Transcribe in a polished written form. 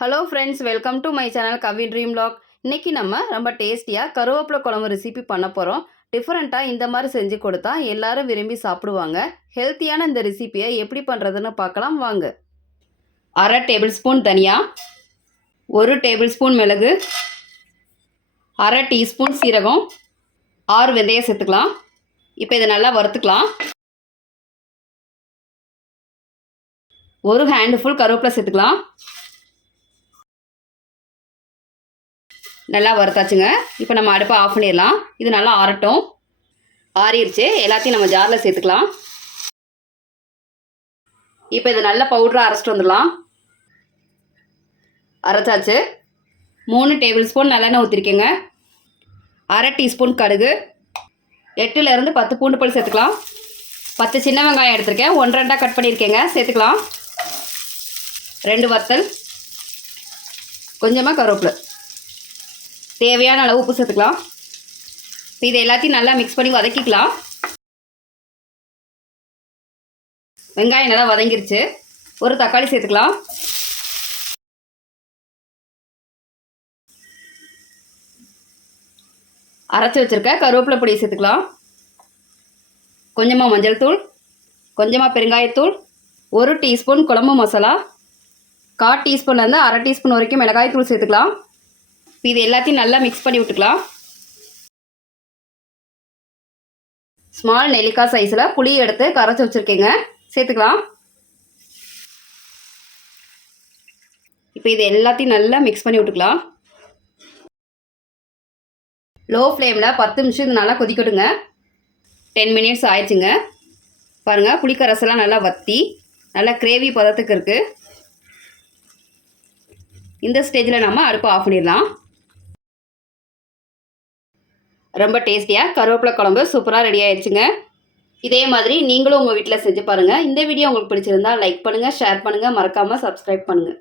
Hello friends, welcome to my channel Kavi dream vlog. இன்றைக்கி நம்ம ரொம்ப டேஸ்டியாக கருவேப்பிலை குழம்பு ரெசிபி பண்ண போகிறோம். டிஃப்ரெண்ட்டாக இந்த மாதிரி செஞ்சு கொடுத்தா எல்லாரும் விரும்பி சாப்பிடுவாங்க. ஹெல்த்தியான இந்த ரெசிபியை எப்படி பண்ணுறதுன்னு பார்க்கலாம் வாங்க. 1/2 டேபிள் ஸ்பூன் தனியா, 1 டேபிள் ஸ்பூன் மிளகு, 1/2 டீஸ்பூன் சீரகம், 6 வெந்தயம் சேர்த்துக்கலாம். இப்போ இதை நல்லா வறுத்துக்கலாம். 1 ஹேண்டுஃபுல் கருவேப்பிலை சேர்த்துக்கலாம். நல்லா வறுத்தாச்சுங்க. இப்போ நம்ம அடுப்பை ஆஃப் பண்ணிடலாம். இது நல்லா ஆறட்டும். ஆறிடுச்சு. எல்லாத்தையும் நம்ம ஜாரில் சேர்த்துக்கலாம். இப்போ இது நல்ல பவுடராக அரைச்சிட்டு வந்துடலாம். அரைச்சாச்சு. 3 டேபிள் ஸ்பூன் நல்லெண்ணெய் ஊற்றிருக்கேங்க. 1/2 டீஸ்பூன் கடுகு, 8லேருந்து 10 பூண்டு பல் சேர்த்துக்கலாம். 10 சின்ன வெங்காயம் எடுத்திருக்கேன், 1/2 கட் பண்ணியிருக்கேங்க, சேர்த்துக்கலாம். 2 வத்தல், கொஞ்சமாக கருவேப்பிலை, தேவையான அளவு உப்பு சேர்த்துக்கலாம். இது எல்லாத்தையும் நல்லா மிக்ஸ் பண்ணி வதக்கிக்கலாம். வெங்காயம் நல்லா வதங்கிருச்சு. 1 தக்காளி சேர்த்துக்கலாம். அரைச்சி வச்சுருக்க கருவேப்பிலை பொடியை சேர்த்துக்கலாம். கொஞ்சமாக மஞ்சள் தூள், கொஞ்சமாக பெருங்காயத்தூள், 1 டீஸ்பூன் குழம்பு மசாலா, 1/4 டீஸ்பூன்லேருந்து 1/2 டீஸ்பூன் வரைக்கும் மிளகாய் தூள் சேர்த்துக்கலாம். இது எல்லாத்தையும் நல்லா மிக்ஸ் பண்ணி விட்டுக்கலாம். ஸ்மால் நெல்லிக்காய் சைஸில் புளி எடுத்து கரைச்சி வச்சுருக்கேங்க, சேர்த்துக்கலாம். இப்போ இது எல்லாத்தையும் நல்லா மிக்ஸ் பண்ணி விட்டுக்கலாம். லோ ஃப்ளேமில் 10 நிமிஷம் இது நல்லா கொதிக்கட்டுங்க. 10 மினிட்ஸ் ஆயிடுச்சுங்க. பாருங்கள், புளிக்கரசெல்லாம் நல்லா வற்றி நல்லா கிரேவி பதத்துக்கு இருக்குது. இந்த ஸ்டேஜில் நம்ம அடுப்பை ஆஃப் பண்ணிடலாம். ரொம்ப டேஸ்டியாக கருவேப்பிலை குழம்பு சூப்பராக ரெடி ஆயிடுச்சுங்க. இதே மாதிரி நீங்களும் உங்கள் வீட்டில் செஞ்சு பாருங்கள். இந்த வீடியோ உங்களுக்கு பிடிச்சிருந்தா லைக் பண்ணுங்கள், ஷேர் பண்ணுங்கள், மறக்காமல் சப்ஸ்கிரைப் பண்ணுங்கள்.